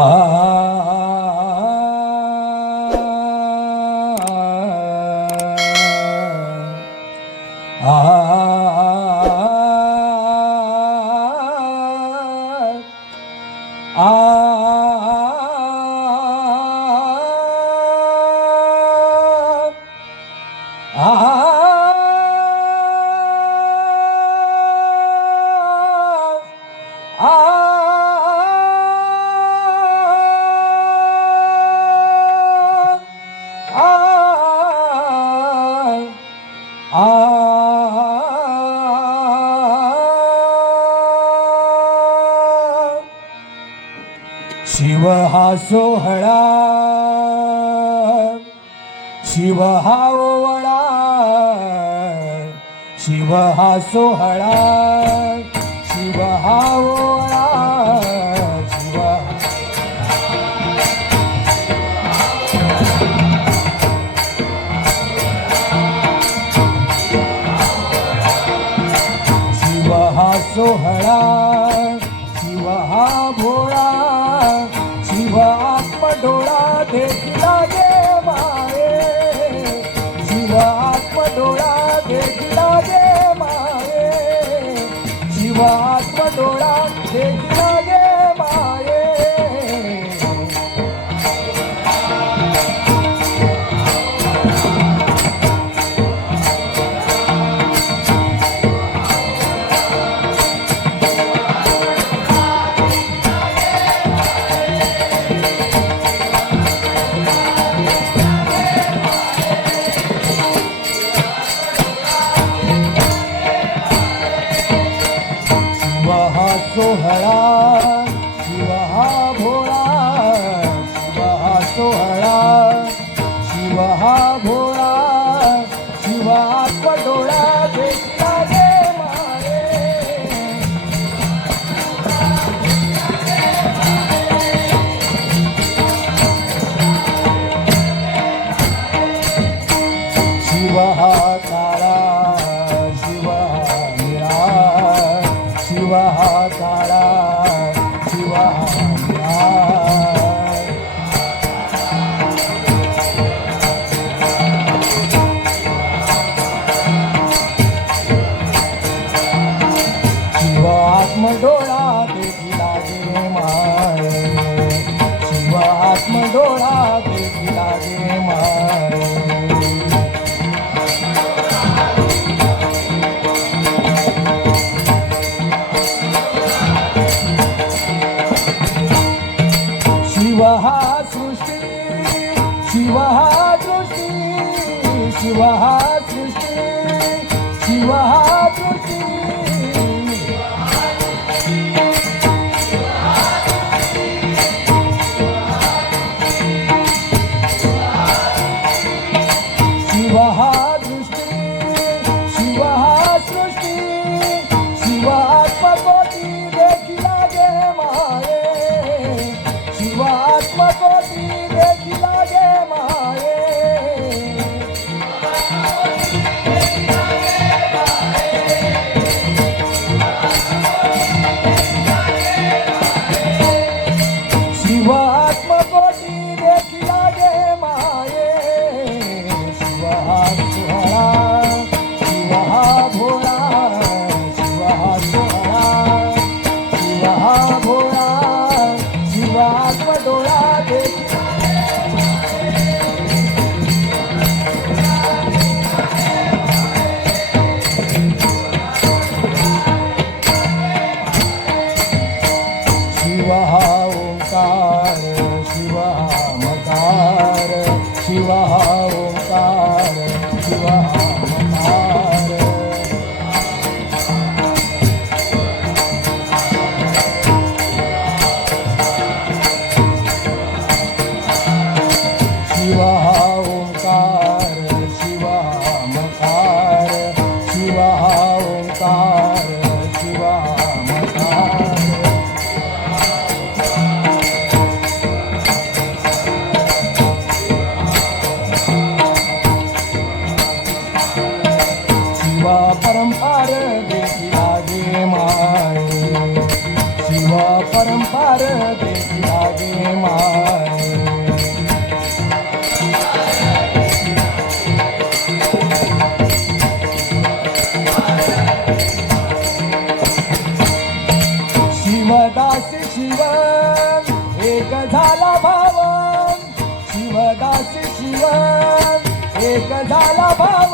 아. शिव हा सोहळा. शिव हा ओवळा. शिव हा सोहळा. हरा લાગે લાગે મારો शिवा परंपार देती लागे माय. शिवा परंपार देती लागे माय. शिवदास शिव एक झाला भाव शिवदास शिव एक झाला भाव